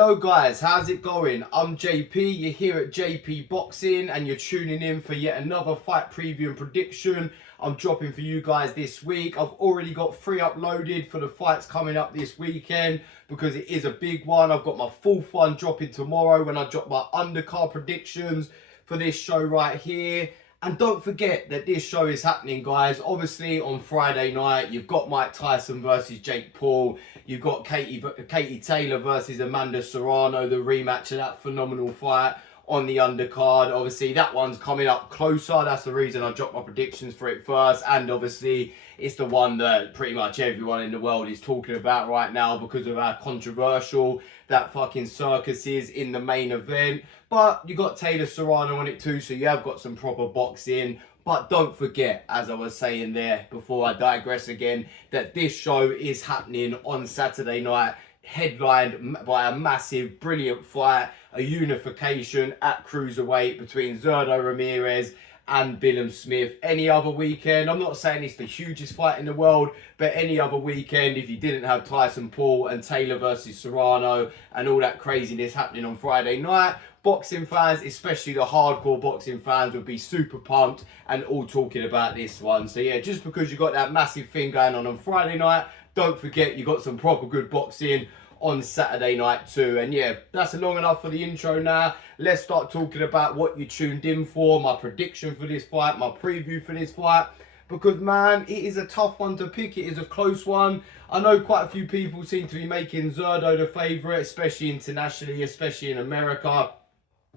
Hello guys, how's it going? I'm JP, you're here at JP Boxing and you're tuning in for yet another fight preview and prediction I'm dropping for you guys this week. I've already got 3 uploaded for the fights coming up this weekend because it is a big one. I've got my 4th one dropping tomorrow when I drop my undercard predictions for this show right here. And don't forget that this show is happening, guys. Obviously, on Friday night, you've got Mike Tyson versus Jake Paul. You've got Katie Taylor versus Amanda Serrano, the rematch of that phenomenal fight on the undercard. Obviously, that one's coming up closer. That's the reason I dropped my predictions for it first. And obviously, it's the one that pretty much everyone in the world is talking about right now because of how controversial that fucking circus is in the main event. But you got Taylor Serrano on it too, so you have got some proper boxing. But don't forget, as I was saying there before I digress again, that this show is happening on Saturday night, headlined by a massive, brilliant fight, a unification at cruiserweight between Zurdo Ramirez and Billam-Smith. Any other weekend, I'm not saying it's the hugest fight in the world, but any other weekend, if you didn't have Tyson Paul and Taylor versus Serrano and all that craziness happening on Friday night, boxing fans, especially the hardcore boxing fans, would be super pumped and all talking about this one. So yeah, just because you got that massive thing going on Friday night, don't forget you got some proper good boxing on Saturday night too. And yeah, that's long enough for the intro now. Let's start talking about what you tuned in for, my prediction for this fight, my preview for this fight. Because man, it is a tough one to pick. It is a close one. I know quite a few people seem to be making Zurdo the favourite, especially internationally, especially in America.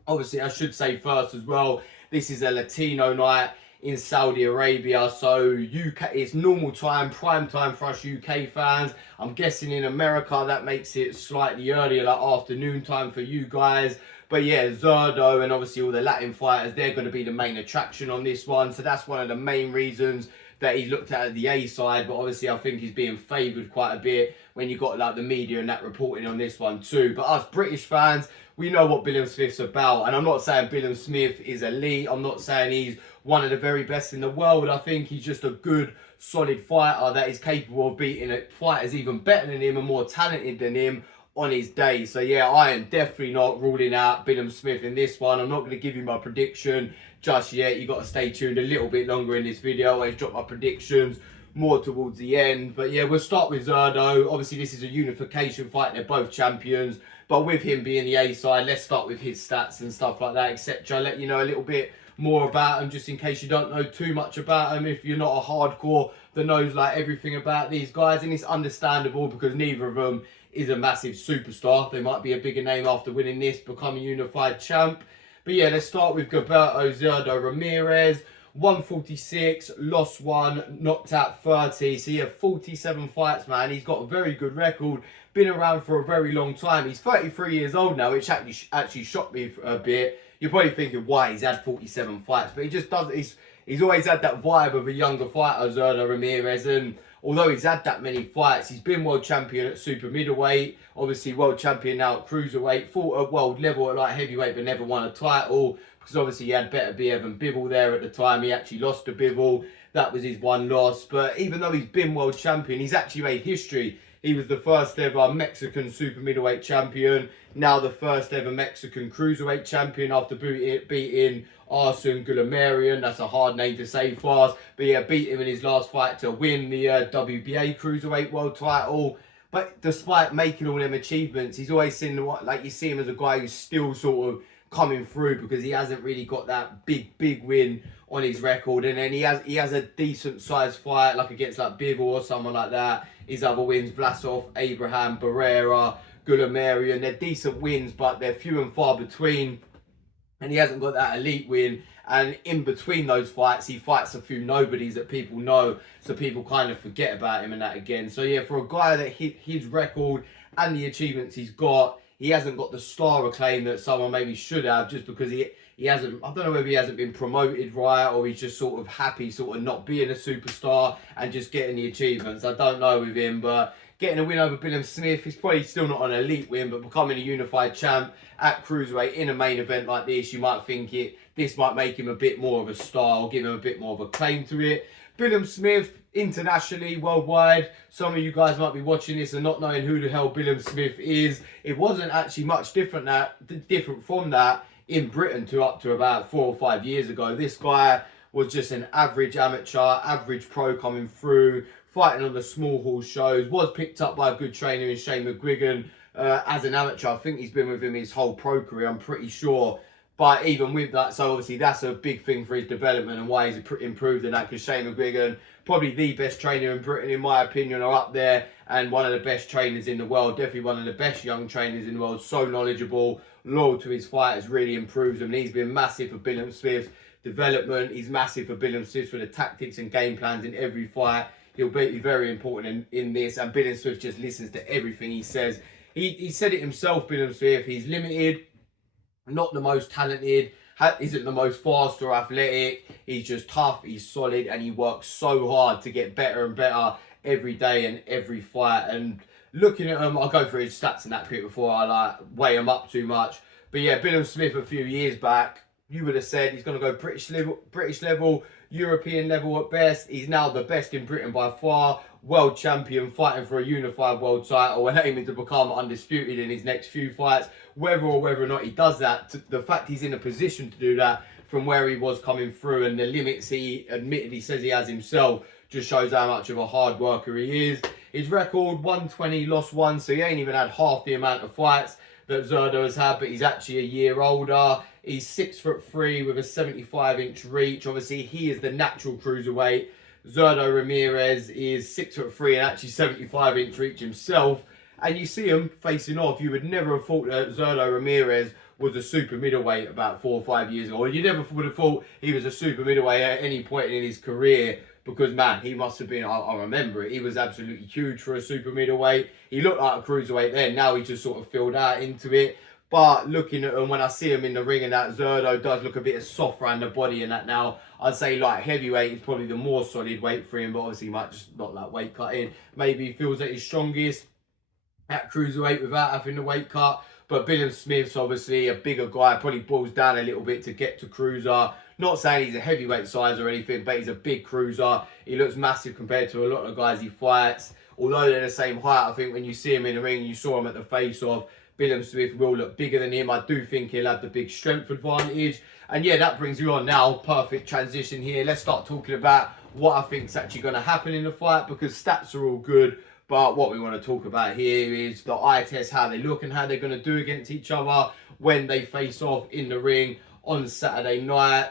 Obviously, I should say first as well, this is a Latino night in Saudi Arabia, so UK, it's normal time, prime time for us UK fans. I'm guessing in America that makes it slightly earlier, like afternoon time for you guys. But yeah, Zurdo and obviously all the Latin fighters, they're going to be the main attraction on this one. So that's one of the main reasons that he's looked at the A side. But obviously I think he's being favoured quite a bit when you got like the media and that reporting on this one too. But us British fans, we know what Billam-Smith's about. And I'm not saying Billam-Smith is elite. I'm not saying he's one of the very best in the world. I think he's just a good, solid fighter that is capable of beating fighters even better than him and more talented than him on his day. So yeah, I am definitely not ruling out Billam-Smith in this one. I'm not going to give you my prediction just yet. You got to stay tuned a little bit longer in this video. I always drop my predictions more towards the end. But yeah, we'll start with Zurdo. Obviously, this is a unification fight. They're both champions. But with him being the A side, let's start with his stats and stuff like that, etc. Let you know a little bit more about him, just in case you don't know too much about him. If you're not a hardcore that knows like everything about these guys, and it's understandable because neither of them is a massive superstar. They might be a bigger name after winning this, become a unified champ. But yeah, let's start with Gilberto Zurdo Ramirez. 146, lost 1, knocked out 30. So yeah, 47 fights, man. He's got a very good record. Been around for a very long time. He's 33 years old now, which actually shocked me a bit. You're probably thinking why he's had 47 fights, but he just does. He's always had that vibe of a younger fighter, Zurdo Ramirez, and although he's had that many fights, he's been world champion at super middleweight, obviously world champion now at cruiserweight, fought at world level at light heavyweight, but never won a title because obviously he had Better Biev and Bivol there at the time. He actually lost to Bivol. That was his one loss. But even though he's been world champion, he's actually made history. He was the first ever Mexican super middleweight champion. Now the first ever Mexican cruiserweight champion after beating Arsene Guillamarian. That's a hard name to say fast. But yeah, beat him in his last fight to win the WBA cruiserweight world title. But despite making all them achievements, he's always seen like you see him as a guy who's still sort of coming through because he hasn't really got that big win on his record. And then he has a decent sized fight like against like Bivol or someone like that. His other wins, Vlasov, Abraham, Barrera, Guillamarian, they're decent wins, but they're few and far between. And he hasn't got that elite win. And in between those fights, he fights a few nobodies that people know, so people kind of forget about him and that again. So yeah, for a guy that hit his record and the achievements he's got, he hasn't got the star acclaim that someone maybe should have, just because he hasn't, I don't know whether he hasn't been promoted right or he's just sort of happy sort of not being a superstar and just getting the achievements. I don't know with him, but getting a win over Billam-Smith, he's probably still not an elite win, but becoming a unified champ at cruiserweight in a main event like this, you might think this might make him a bit more of a star or give him a bit more of a claim to it. Billam-Smith, internationally, worldwide, some of you guys might be watching this and not knowing who the hell Billam-Smith is. It wasn't actually much different from that in Britain to up to about 4 or 5 years ago. This guy was just an average amateur, average pro coming through, fighting on the small hall shows, was picked up by a good trainer in Shane McGuigan as an amateur. I think he's been with him his whole pro career, I'm pretty sure. But even with that, so obviously that's a big thing for his development and why he's improved in that, because Shane McGuigan, probably the best trainer in Britain, in my opinion, are up there, and one of the best trainers in the world, definitely one of the best young trainers in the world, so knowledgeable, loyal to his fighters, really improves them. And he's been massive for Billam-Smith's development. He's massive for Billam-Smith for the tactics and game plans in every fight. He'll be very important in this, and Billam-Smith just listens to everything he says. He said it himself, Billam-Smith, he's limited, not the most talented, isn't the most fast or athletic. He's just tough, he's solid, and he works so hard to get better and better every day and every fight. And looking at him, I'll go through his stats and that quick before I weigh him up too much. But yeah, Billam-Smith a few years back, you would have said he's going to go British level, European level at best. He's now the best in Britain by far, world champion, fighting for a unified world title and aiming to become undisputed in his next few fights. Whether or not he does that, the fact he's in a position to do that from where he was coming through and the limits he admittedly says he has himself just shows how much of a hard worker he is. His record, 120, lost 1, so he ain't even had half the amount of fights that Zurdo has had, but he's actually a year older. He's 6'3" with a 75-inch reach. Obviously, he is the natural cruiserweight. Zurdo Ramirez is 6'3" and actually 75-inch reach himself. And you see him facing off. You would never have thought that Zurdo Ramirez was a super middleweight about 4 or 5 years ago. You never would have thought he was a super middleweight at any point in his career, because, man, he must have been, I remember it, he was absolutely huge for a super middleweight. He looked like a cruiserweight then. Now he just sort of filled out into it. But looking at him, when I see him in the ring and that, Zurdo does look a bit soft around the body and that now. I'd say like heavyweight is probably the more solid weight for him, but obviously he might just not like weight cutting. Maybe he feels that he's strongest at cruiserweight without having the weight cut. But Billam-Smith's obviously a bigger guy, probably boils down a little bit to get to cruiser. Not saying he's a heavyweight size or anything, but he's a big cruiser. He looks massive compared to a lot of guys he fights. Although they're the same height, I think when you see him in the ring, you saw him at the face-off, Billam-Smith will look bigger than him. I do think he'll have the big strength advantage. And yeah, that brings you on now. Perfect transition here. Let's start talking about what I think is actually going to happen in the fight, because stats are all good. But what we want to talk about here is the eye test, how they look and how they're going to do against each other when they face off in the ring on Saturday night.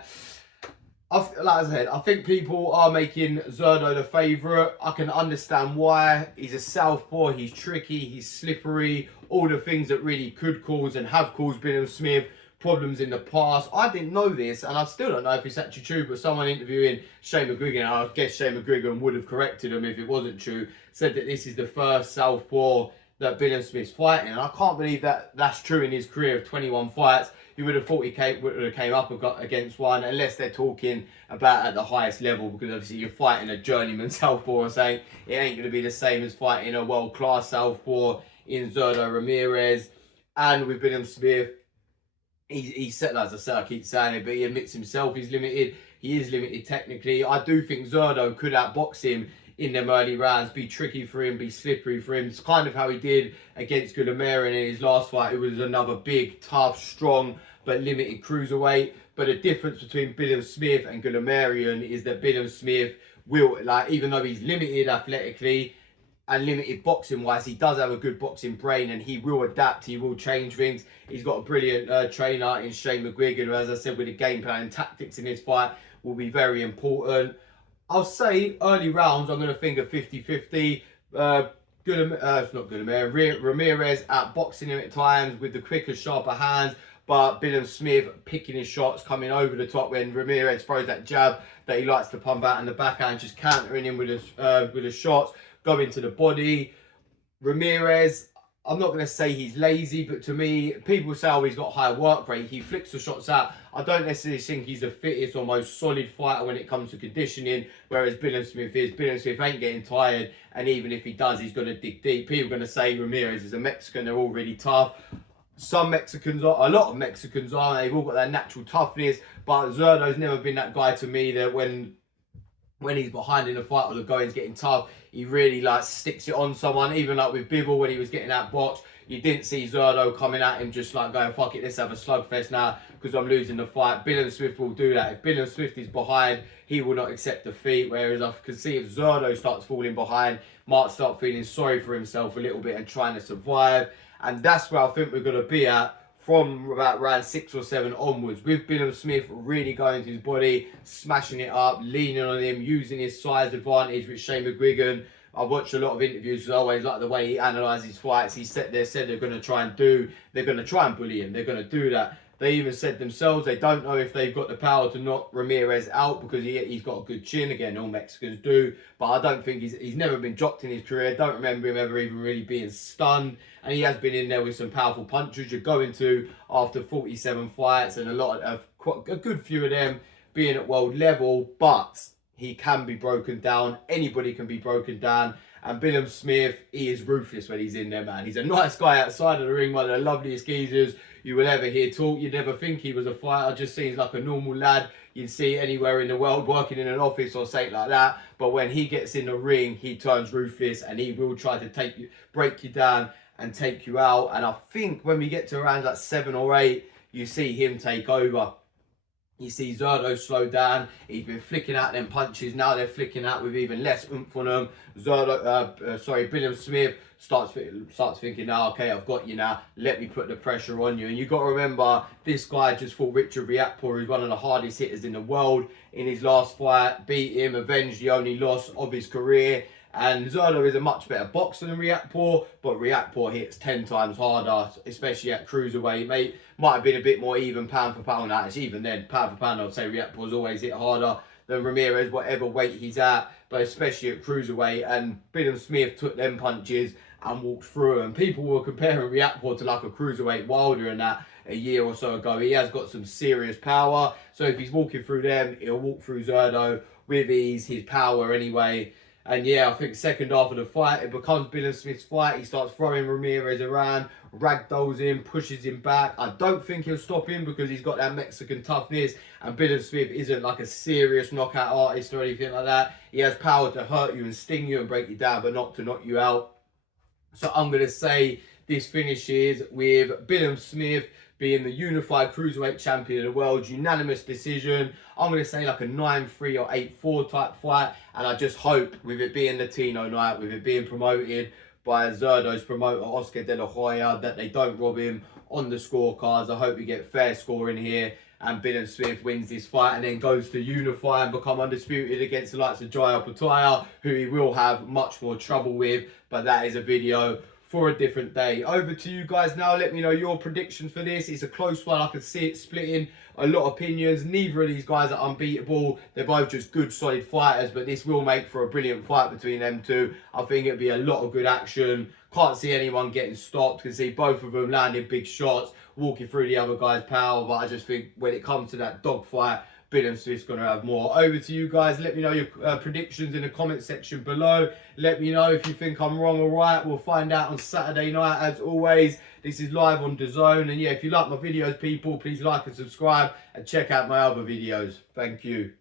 Like I said, I think people are making Zurdo the favourite. I can understand why. He's a southpaw, he's tricky, he's slippery, all the things that really could cause and have caused Billam-Smith problems in the past. I didn't know this, and I still don't know if it's actually true, but someone interviewing Shane McGuigan, I guess Shane McGuigan would have corrected him if it wasn't true, said that this is the first southpaw that Billam-Smith's fighting. And I can't believe that that's true in his career of 21 fights. You would have thought he would have came up against one, unless they're talking about at the highest level, because obviously you're fighting a journeyman southpaw or saying it ain't going to be the same as fighting a world-class southpaw in Zurdo Ramirez. And with Billam-Smith, he said, as I said, I keep saying it, but he admits himself he's limited. He is limited technically. I do think Zurdo could outbox him in them early rounds, be tricky for him, be slippery for him. It's kind of how he did against Billam-Smith in his last fight. It was another big, tough, strong, but limited cruiserweight. But the difference between Billam-Smith and Billam-Smith is that Billam-Smith will, like, even though he's limited athletically and limited boxing wise, he does have a good boxing brain, and he will adapt, he will change things. He's got a brilliant trainer in Shane McGuigan, who, as I said, with the game plan and tactics in his fight will be very important. I'll say early rounds, I'm going to think of 50-50. Ramirez at boxing him at times with the quicker, sharper hands, but Billam-Smith picking his shots, coming over the top when Ramirez throws that jab that he likes to pump out in the backhand, just countering him with his shots, going to the body. Ramirez, I'm not going to say he's lazy, but to me, people say, oh, he's got high work rate. He flicks the shots out. I don't necessarily think he's the fittest or most solid fighter when it comes to conditioning, whereas Billam-Smith is. Billam-Smith ain't getting tired, and even if he does, he's going to dig deep. People are going to say Ramirez is a Mexican. They're all really tough. Some Mexicans are, a lot of Mexicans are, they've all got that natural toughness, but Zurdo's never been that guy to me that when when he's behind in the fight or the going's getting tough, he really like sticks it on someone. Even like with Bivol when he was getting that box, you didn't see Zurdo coming at him just like going, fuck it, let's have a slugfest now because I'm losing the fight. Billam-Smith will do that. If Billam-Smith is behind, he will not accept defeat. Whereas I can see if Zurdo starts falling behind, might start feeling sorry for himself a little bit and trying to survive. And that's where I think we're going to be at from about round 6 or 7 onwards, with Billam-Smith really going to his body, smashing it up, leaning on him, using his size advantage with Shane McGuigan. I've watched a lot of interviews, I always like the way he analyses fights. He said they're going to try and bully him. They're going to do that. They even said themselves they don't know if they've got the power to knock Ramirez out because he's got a good chin. Again, all Mexicans do. But I don't think he's never been dropped in his career. Don't remember him ever even really being stunned. And he has been in there with some powerful punches. You're going to after 47 fights and quite a good few of them being at world level. But he can be broken down. Anybody can be broken down. And Billam-Smith, he is ruthless when he's in there, man. He's a nice guy outside of the ring, one of the loveliest geezers you will ever hear talk. You'd never think he was a fighter, just seems like a normal lad you'd see anywhere in the world working in an office or something like that. But when he gets in the ring, he turns ruthless and he will try to break you down and take you out. And I think when we get to around like 7 or 8, you see him take over. You see Zurdo slow down. He's been flicking out them punches. Now they're flicking out with even less oomph on them. Billam-Smith starts thinking, now, okay, I've got you now. Let me put the pressure on you. And you've got to remember, this guy just fought Richard Riyadh, who's one of the hardest hitters in the world. In his last fight, beat him, avenged the only loss of his career. And Zurdo is a much better boxer than Riyadh, but Riyadh hits 10 times harder, especially at cruiserweight, mate. Might have been a bit more even pound for pound. Actually, even then, pound for pound, I'd say Riyadh's always hit harder than Ramirez, whatever weight he's at, but especially at cruiserweight. And Billam-Smith took them punches and walked through them. People were comparing Riyadh to like a cruiserweight Wilder and that a year or so ago. He has got some serious power. So if he's walking through them, he'll walk through Zurdo with ease, his power anyway. And yeah, I think second half of the fight, it becomes Billam-Smith's fight. He starts throwing Ramirez around, ragdolls him, pushes him back. I don't think he'll stop him because he's got that Mexican toughness. And Billam-Smith isn't like a serious knockout artist or anything like that. He has power to hurt you and sting you and break you down, but not to knock you out. So I'm going to say this finishes with Billam-Smith being the unified cruiserweight champion of the world, unanimous decision. I'm going to say like a 9-3 or 8-4 type fight. And I just hope, with it being Latino night, with it being promoted by Zurdo's promoter, Oscar De La Hoya, that they don't rob him on the scorecards. I hope we get fair scoring here and Billam-Smith wins this fight and then goes to unify and become undisputed against the likes of Jaya Portaya, who he will have much more trouble with. But that is a video for a different day. Over to you guys now. Let me know your predictions for this. It's a close one. I can see it splitting a lot of opinions. Neither of these guys are unbeatable. They're both just good, solid fighters, but this will make for a brilliant fight between them two. I think it'll be a lot of good action. Can't see anyone getting stopped. Can see both of them landing big shots, walking through the other guy's power. But I just think when it comes to that dogfight, Billam-Smith's going to have more. Over to you guys. Let me know your predictions in the comment section below. Let me know if you think I'm wrong or right. We'll find out on Saturday night. As always, this is live on DAZN. And yeah, if you like my videos, people, please like and subscribe and check out my other videos. Thank you.